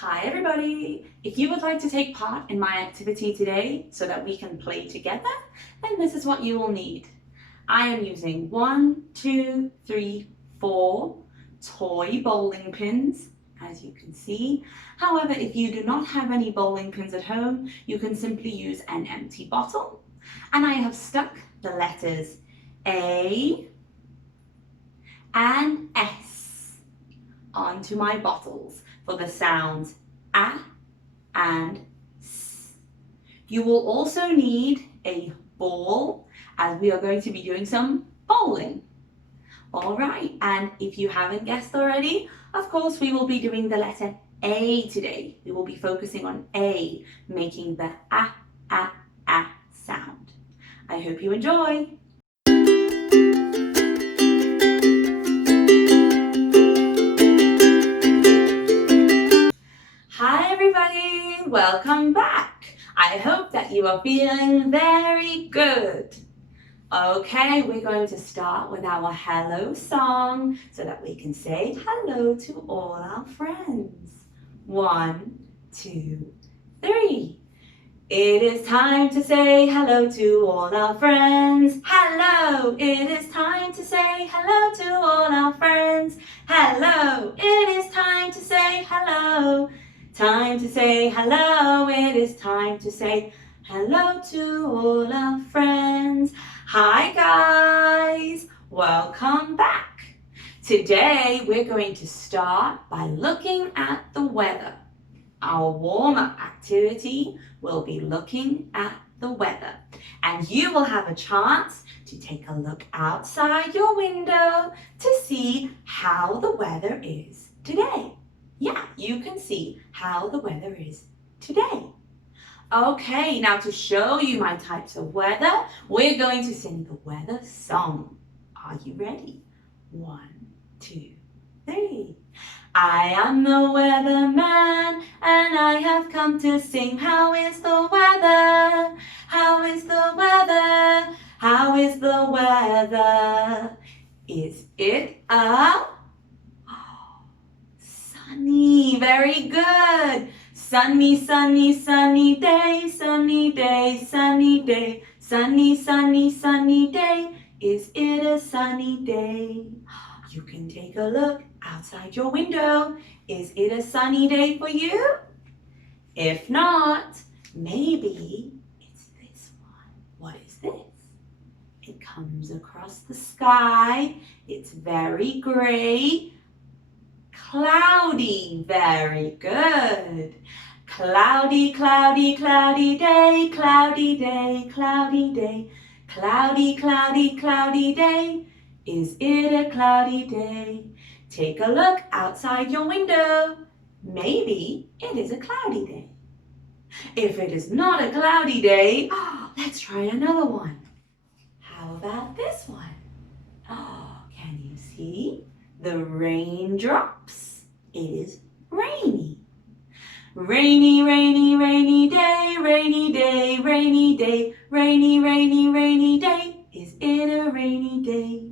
Hi everybody! If you would like to take part in my activity today so that we can play together, then this is what you will need. I am using 1, 2, 3, 4 toy bowling pins, as you can see. However, if you do not have any bowling pins at home, you can simply use an empty bottle. And I have stuck the letters A and S onto my bottles for the sounds A and S. You will also need a ball as we are going to be doing some bowling. Alright, and if you haven't guessed already, of course we will be doing the letter A today. We will be focusing on A, making the A sound. I hope you enjoy. Hi everybody, welcome back. I hope that you are feeling very good. Okay, we're going to start with our hello song so that we can say hello to all our friends. 1, 2, 3. It is time to say hello to all our friends. Hello, it is time to say hello to all our friends. Hello, it is time to say hello. Time to say hello, it is time to say hello to all our friends. Hi guys, welcome back. Today we're going to start by looking at the weather. Our warm-up activity will be looking at the weather, and you will have a chance to take a look outside your window to see how the weather is today. Yeah, you can see how the weather is today. Okay, now to show you my types of weather, we're going to sing the weather song. Are you ready? 1, 2, 3. I am the weatherman, and I have come to sing. How is the weather? How is the weather? How is the weather? Is it sunny? Very good. Sunny, sunny, sunny day, sunny day, sunny day, sunny, sunny, sunny day. Is it a sunny day? You can take a look outside your window. Is it a sunny day for you? If not, maybe it's this one. What is this? It comes across the sky. It's very gray. Cloudy, very good. Cloudy, cloudy, cloudy day, cloudy day, cloudy day, cloudy, cloudy, cloudy day. Is it a cloudy day? Take a look outside your window. Maybe it is a cloudy day. If it is not a cloudy day, let's try another one. How about this one? Can you see the raindrops? It is rainy. Rainy, rainy, rainy day, rainy day, rainy day, rainy, rainy, rainy day. Is it a rainy day?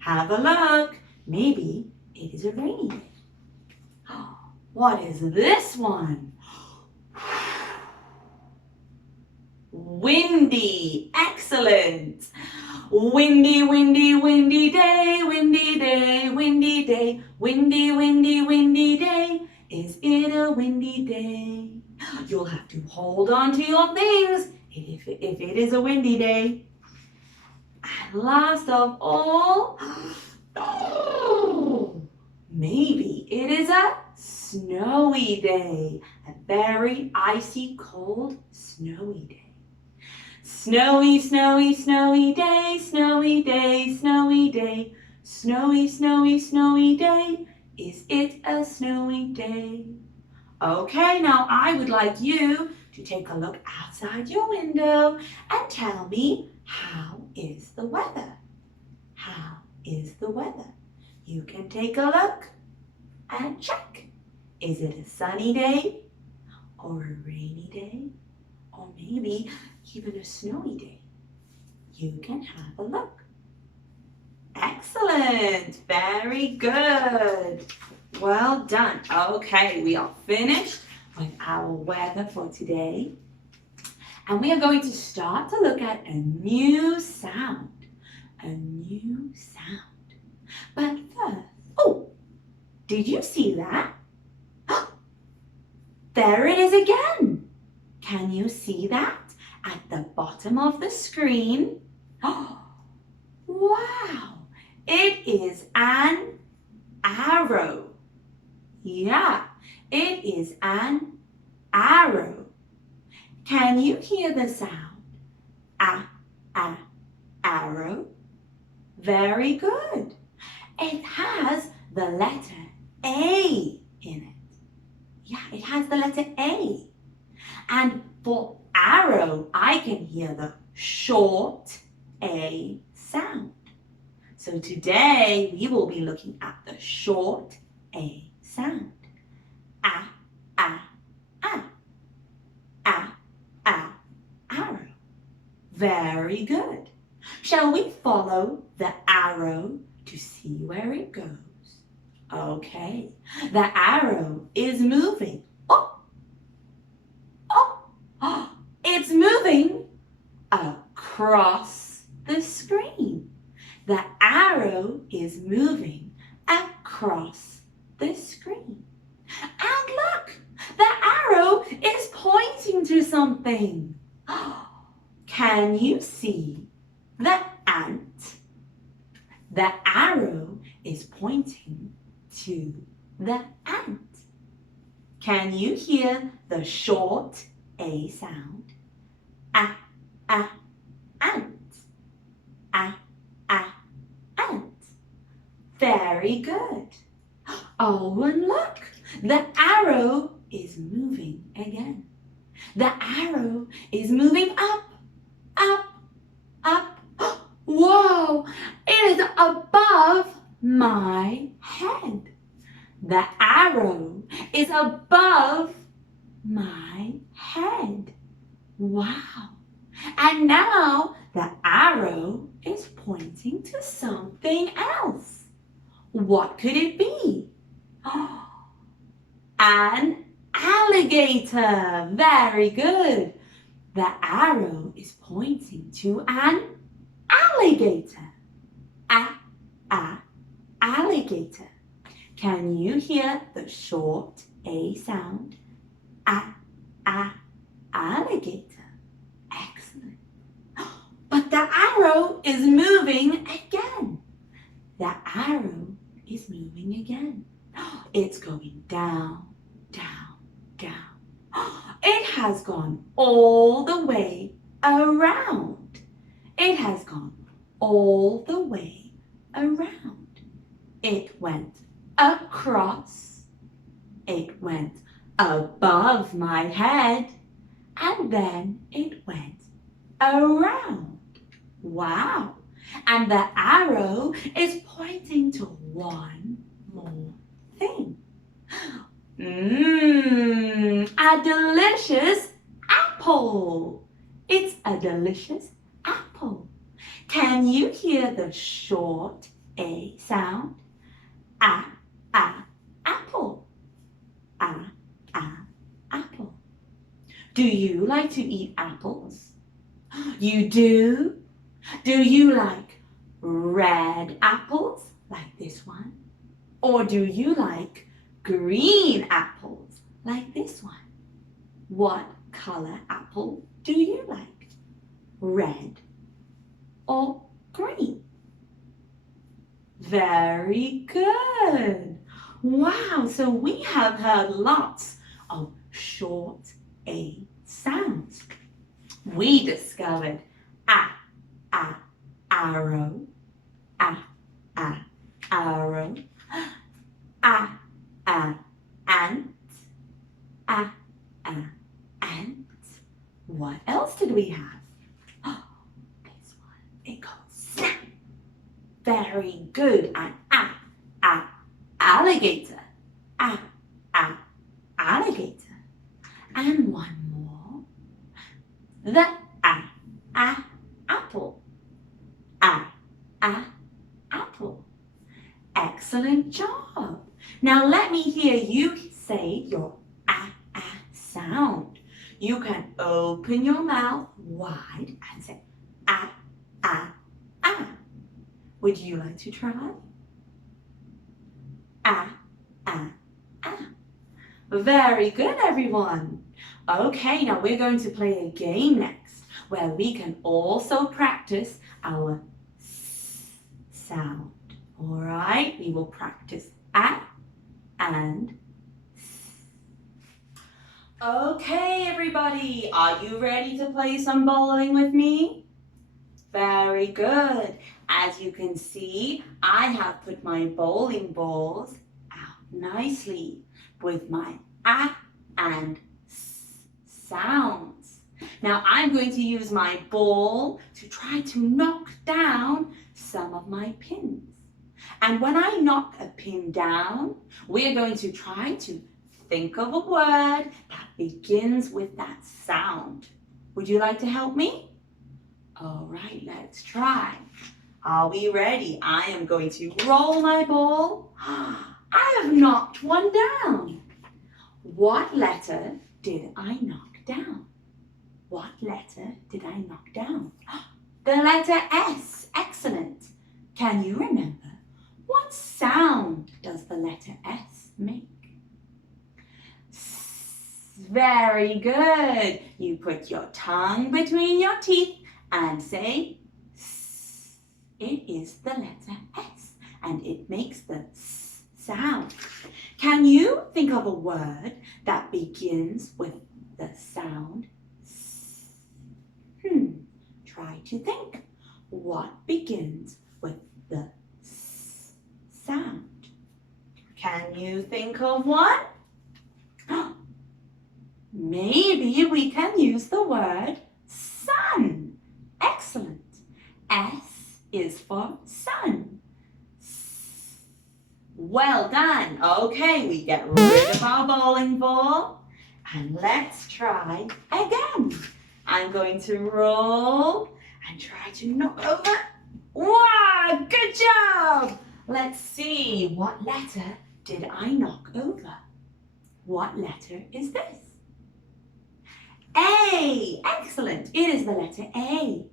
Have a look. Maybe it is a rainy day. What is this one? Windy. Excellent. Windy, windy, windy day, windy day, windy day, windy, windy, windy day. Is it a windy day? You'll have to hold on to your things if it is a windy day. And last of all, maybe it is a snowy day, a very icy, cold, snowy day. Snowy, snowy, snowy day, snowy day, snowy day, snowy, snowy, snowy day. Is it a snowy day? Okay, now I would like you to take a look outside your window and tell me, how is the weather? How is the weather? You can take a look and check. Is it a sunny day or a rainy day or maybe even a snowy day? You can have a look. Excellent, very good. Well done. Okay, we are finished with our weather for today. And we are going to start to look at a new sound. A new sound. But first, oh, did you see that? There it is again. Can you see that at the bottom of the screen? Oh, wow, it is an arrow. Yeah, it is an arrow. Can you hear the sound? Arrow. Very good. It has the letter A in it. Yeah, it has the letter A. And for arrow, I can hear the short A sound. So today we will be looking at the short A sound. Arrow. Very good. Shall we follow the arrow to see where it goes? Okay, the arrow is moving. It's moving across the screen. The arrow is moving across the screen. And look, the arrow is pointing to something. Can you see the ant? The arrow is pointing to the ant. Can you hear the short A sound? Ant. Ant. Very good. Oh, and look, the arrow is moving again. The arrow is moving up. Whoa, it is above my head. The arrow is above my head. Wow. And now the arrow is pointing to something else. What could it be? An alligator. Very good. The arrow is pointing to an alligator. Alligator. Can you hear the short A sound? Alligator. Excellent. But the arrow is moving again. The arrow is moving again. It's going down, down, down. It has gone all the way around. It has gone all the way around. It went across. It went above my head. And then it went around. Wow. And the arrow is pointing to one more thing. A delicious apple. It's a delicious apple. Can you hear the short A sound? Apple. Apple. Do you like to eat apples? You do? Do you like red apples like this one? Or do you like green apples like this one? What color apple do you like? Red or green? Very good. Wow, so we have heard lots of short A sounds. We discovered arrow, arrow, ant, ant. What else did we have? This one, it goes snap. Very good. And alligator, alligator. And one more. The apple. Apple. Excellent job. Now let me hear you say your sound. You can open your mouth wide and say ah, ah, ah. Would you like to try? Ah, ah, ah. Very good, everyone. Okay, now we're going to play a game next where we can also practice our S sound. All right, we will practice ah and S. Okay, everybody, are you ready to play some bowling with me? Very good. As you can see, I have put my bowling balls out nicely with my ah and S sounds. Now I'm going to use my ball to try to knock down some of my pins. And when I knock a pin down, we're going to try to think of a word that begins with that sound. Would you like to help me? All right, let's try. Are we ready? I am going to roll my ball. I have knocked one down. What letter did I knock down? What letter did I knock down? The letter S. Excellent. Can you remember? What sound does the letter S make? Very good. You put your tongue between your teeth and say S. It is the letter S and it makes the S sound. Can you think of a word that begins with the sound S? Try to think. What begins with the S sound? Can you think of one? Maybe we can use the word sun. Excellent. S is for sun. Well done. Okay, we get rid of our bowling ball and let's try again. I'm going to roll and try to knock over. Wow, good job. Let's see, what letter did I knock over? What letter is this? A. Excellent. It is the letter A.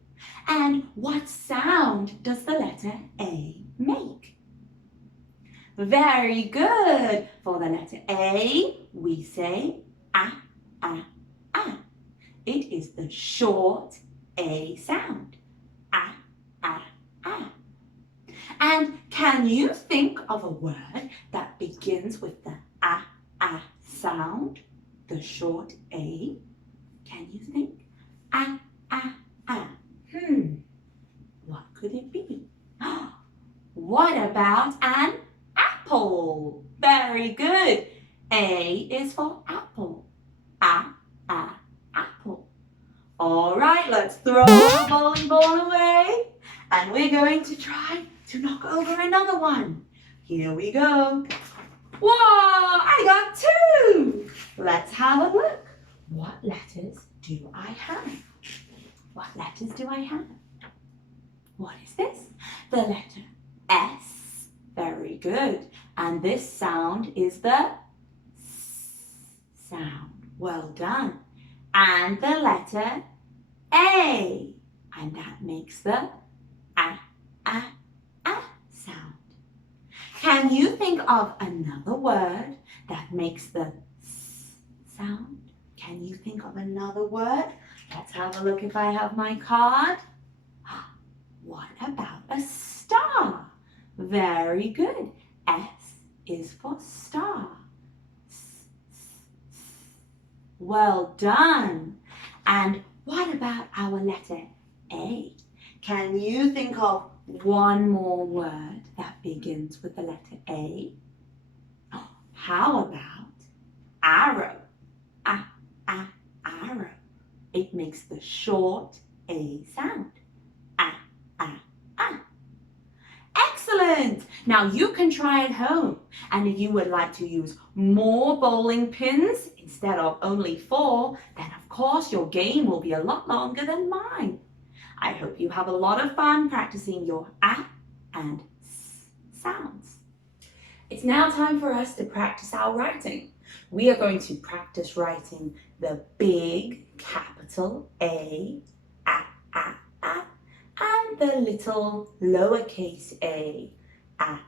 And what sound does the letter A make? Very good. For the letter A, we say ah, ah, ah. It is the short A sound. Ah, ah, ah. And can you think of a word that begins with the ah, ah sound, the short A? Can you think? Ah, ah, ah. What could it be? What about an apple? Very good. A is for apple. Ah, ah, apple. All right, let's throw our bowling ball away. And we're going to try to knock over another one. Here we go. Whoa, I got two. Let's have a look. What letters do I have? What letters do I have? What is this? The letter S. Very good. And this sound is the S sound. Well done. And the letter A. And that makes the ah, ah, ah sound. Can you think of another word that makes the S sound? Can you think of another word? Let's have a look if I have my card. What about a star? Very good. S is for star. Well done. And what about our letter A? Can you think of one more word that begins with the letter A? How about arrow? Arrow. It makes the short A sound. Excellent! Now you can try at home. And if you would like to use more bowling pins instead of only 4, then of course your game will be a lot longer than mine. I hope you have a lot of fun practicing your ah and s sounds. It's now time for us to practice our writing. We are going to practice writing the big capital A, and the little lowercase a, a.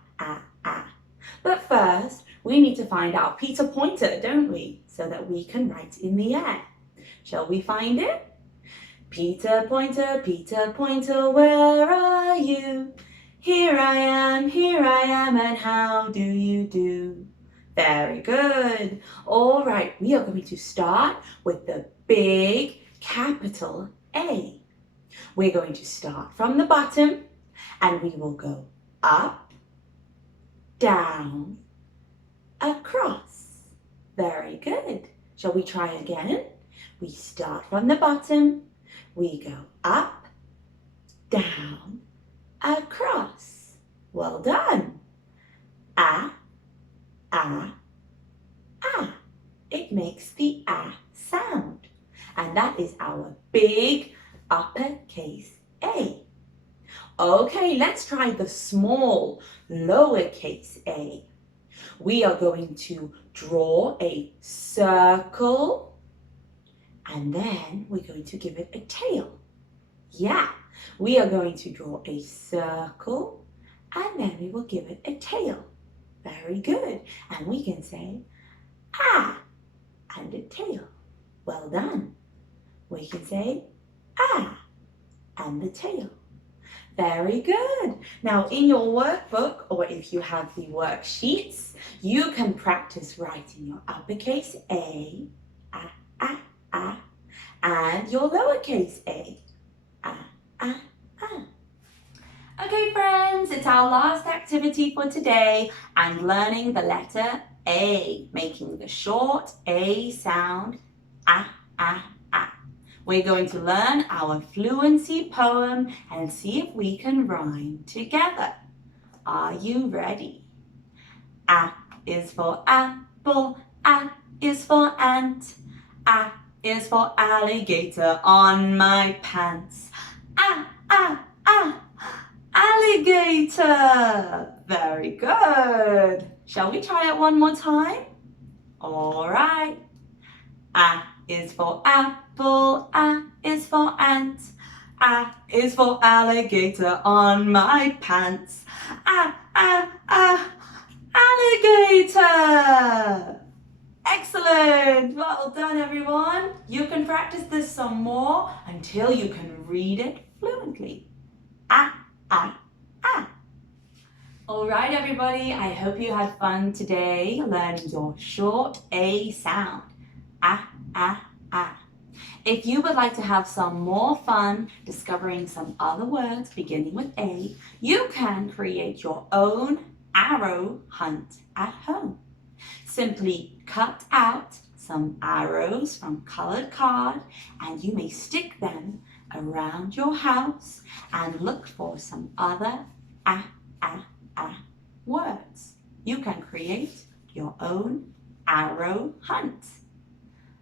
But first, we need to find our Peter Pointer, don't we? So that we can write in the air. Shall we find it? Peter Pointer, where are you? Here I am, and how do you do? Very good. All right, we are going to start with the big capital A. We're going to start from the bottom and we will go up, down, across. Very good. Shall we try again? We start from the bottom, we go up, down, across. Well done. A. It makes the A sound. And that is our big uppercase A. Okay, let's try the small lowercase a. We are going to draw a circle and then we're going to give it a tail. Yeah, we are going to draw a circle and then we will give it a tail. Very good. And we can say ah and a tail. Well done. We can say ah and the tail. Very good. Now in your workbook, or if you have the worksheets, you can practice writing your uppercase A, and your lowercase a, Okay friends, it's our last activity for today and learning the letter A, making the short A sound, We're going to learn our fluency poem and see if we can rhyme together. Are you ready? A is for apple, A is for ant, A is for alligator on my pants. Alligator! Very good. Shall we try it one more time? All right. A is for apple, A is for ant, A is for alligator on my pants. Alligator! Excellent! Well done, everyone. You can practice this some more until you can read it fluently. All right, everybody. I hope you had fun today learning your short A sound. If you would like to have some more fun discovering some other words beginning with A, you can create your own arrow hunt at home. Simply cut out some arrows from colored card and you may stick them around your house and look for some other words. You can create your own arrow hunt.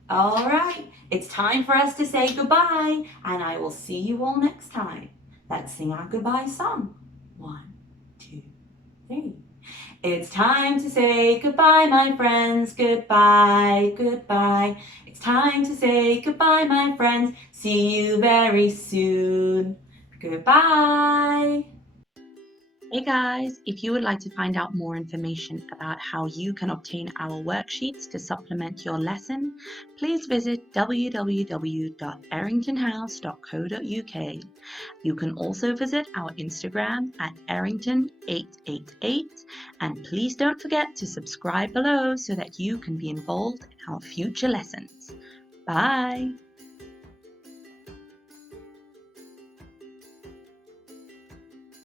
All right, it's time for us to say goodbye, and I will see you all next time. Let's sing our goodbye song. 1, 2, 3. It's time to say goodbye, my friends. Goodbye, goodbye. It's time to say goodbye, my friends. See you very soon. Goodbye. Hey guys, if you would like to find out more information about how you can obtain our worksheets to supplement your lesson, please visit www.erringtonhouse.co.uk. You can also visit our Instagram at Errington888, and please don't forget to subscribe below so that you can be involved in our future lessons. Bye!